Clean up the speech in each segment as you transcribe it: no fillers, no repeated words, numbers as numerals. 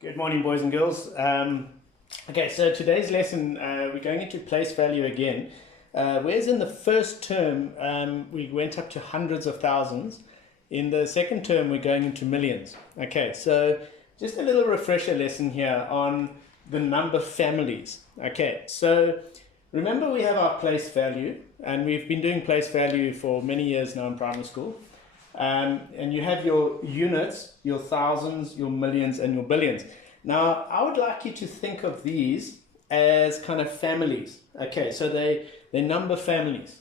Good morning, boys and girls. Okay, so today's lesson, we're going into place value again. Whereas in the first term, we went up to hundreds of thousands. In the second term, we're going into millions. Okay, so just a little refresher lesson here on the number families. Okay, so remember we have our place value, and we've been doing place value for many years now in primary school. And you have your units, your thousands, your millions, and your billions. Now, I would like you to think of these as kind of families. Okay, so they number families.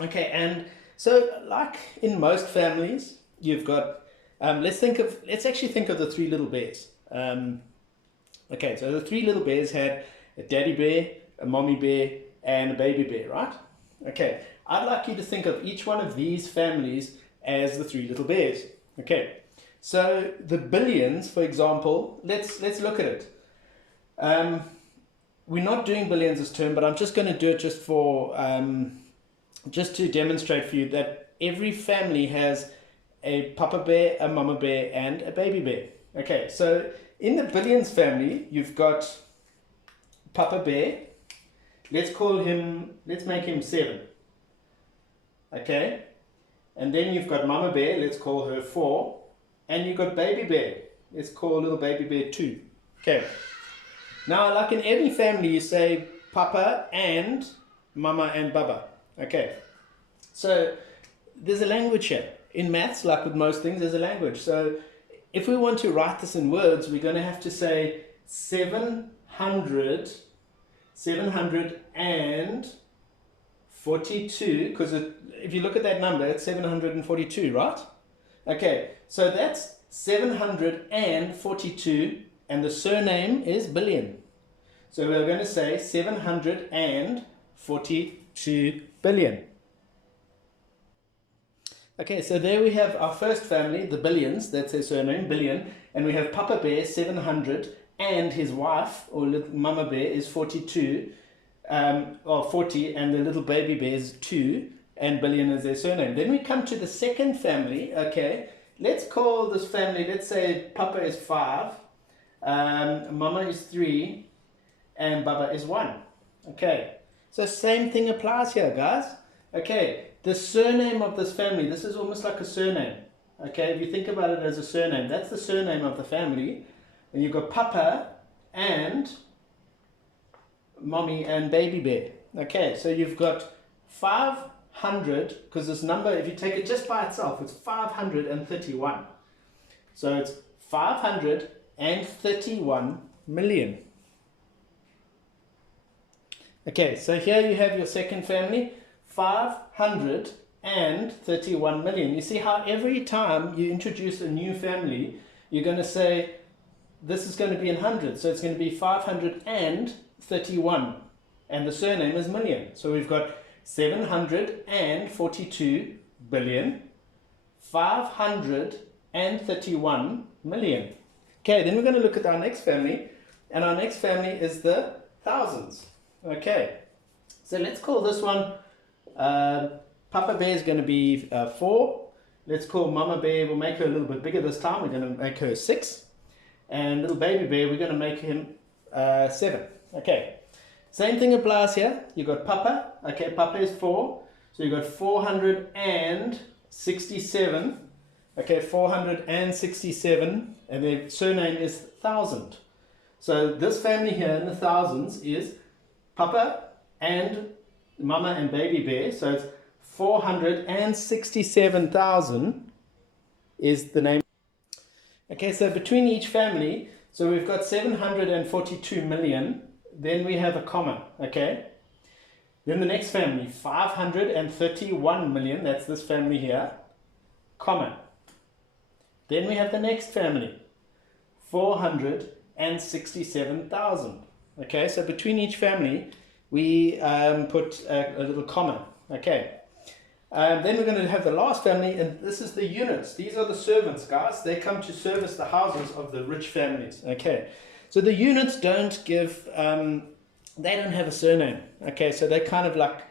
Okay, and so like in most families, you've got, let's actually think of the three little bears. Okay, so the three little bears had a daddy bear, a mommy bear, and a baby bear, right? Okay, I'd like you to think of each one of these families as the three little bears. Okay, so the billions, for example, let's look at it. We're not doing billions this term, but I'm just going to do it just for just to demonstrate for you that every family has a papa bear, a mama bear, and a baby bear. Okay, so in the billions family, you've got papa bear. Let's make him 7. Okay. And then you've got mama bear, let's call her 4. And you've got baby bear, let's call little baby bear 2. Okay. Now, like in any family, you say papa and mama and baba. Okay. So there's a language here. In maths, like with most things, there's a language. So if we want to write this in words, we're going to have to say 742, because if you look at that number, it's 742, right? Okay, so that's 742, and the surname is billion. So we're going to say 742 billion. Okay, so there we have our first family, the billions, that's their surname, billion, and we have Papa Bear, 700, and his wife, or little Mama Bear, is 42, or 40, and the little baby bear is 2, and billion is their surname. Then we come to the second family. Okay, let's call this family, let's say Papa is 5, Mama is 3, and Baba is 1. Okay, so same thing applies here, guys. Okay, the surname of this family, this is almost like a surname. Okay, if you think about it as a surname, that's the surname of the family. And you've got Papa and mommy and baby bear. Okay, so you've got 500, because this number, if you take it just by itself, it's 531. So it's 531 million. Okay, so here you have your second family, 531 million. You see how every time you introduce a new family, you're going to say, this is going to be in hundreds, so it's going to be 531, and the surname is million. So we've got 742 billion, 531 million. Okay, then we're going to look at our next family, and our next family is the thousands. Okay, so let's call this one, Papa Bear is going to be 4. Let's call Mama Bear, we'll make her a little bit bigger this time, we're going to make her 6. And little baby bear, we're going to make him 7. Okay, same thing applies here. You got Papa. Okay, Papa is 4, so you got 467. Okay, 467, and their surname is 1000. So this family here in the thousands is Papa and Mama and baby bear. So it's 467,000 is the name. Okay, so between each family, so we've got 742 million, then we have a comma, okay? Then the next family, 531 million, that's this family here, comma. Then we have the next family, 467,000. Okay, so between each family, we put a little comma, okay? Then we're going to have the last family, and this is the units. These are the servants, guys. They come to service the houses of the rich families. Okay, so the units don't give, they don't have a surname. Okay, so they're kind of like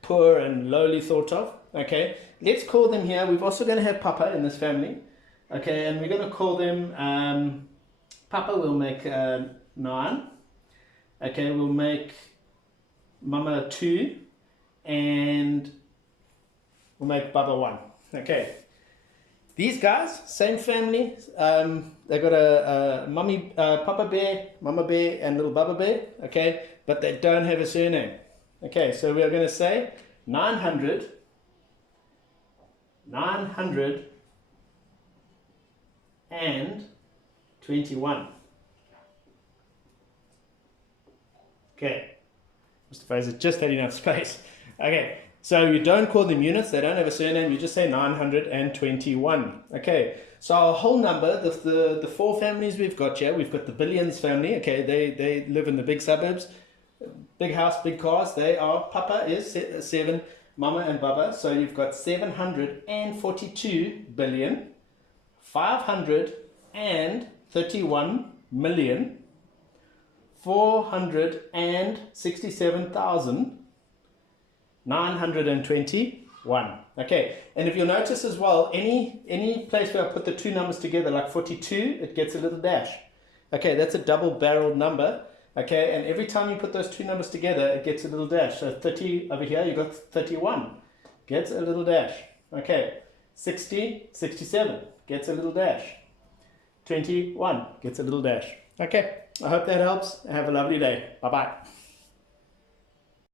poor and lowly thought of. Okay, let's call them here. We're also going to have Papa in this family. Okay, and we're going to call them Papa will make 9. Okay, we'll make Mama 2, and we'll make Baba 1. Okay. These guys, same family. They got a Papa bear, Mama bear, and little Baba bear. Okay, but they don't have a surname. Okay, so we are going to say 921. Okay, Mr. Fraser just had enough space. Okay, so you don't call them units, they don't have a surname, you just say 921. Okay, so our whole number, the 4 families we've got here, we've got the Billions family. Okay, they live in the big suburbs, big house, big cars. They are, Papa is 7, Mama and Baba. So you've got 742 billion, 531 million, 467,921. Okay, and if you'll notice as well, any place where I put the 2 numbers together, like 42, it gets a little dash. Okay, that's a double-barreled number. Okay, and every time you put those 2 numbers together, it gets a little dash. So 30 over here, you got 31, gets a little dash. Okay, 60, 67, gets a little dash. 21, gets a little dash. Okay, I hope that helps. Have a lovely day. Bye-bye.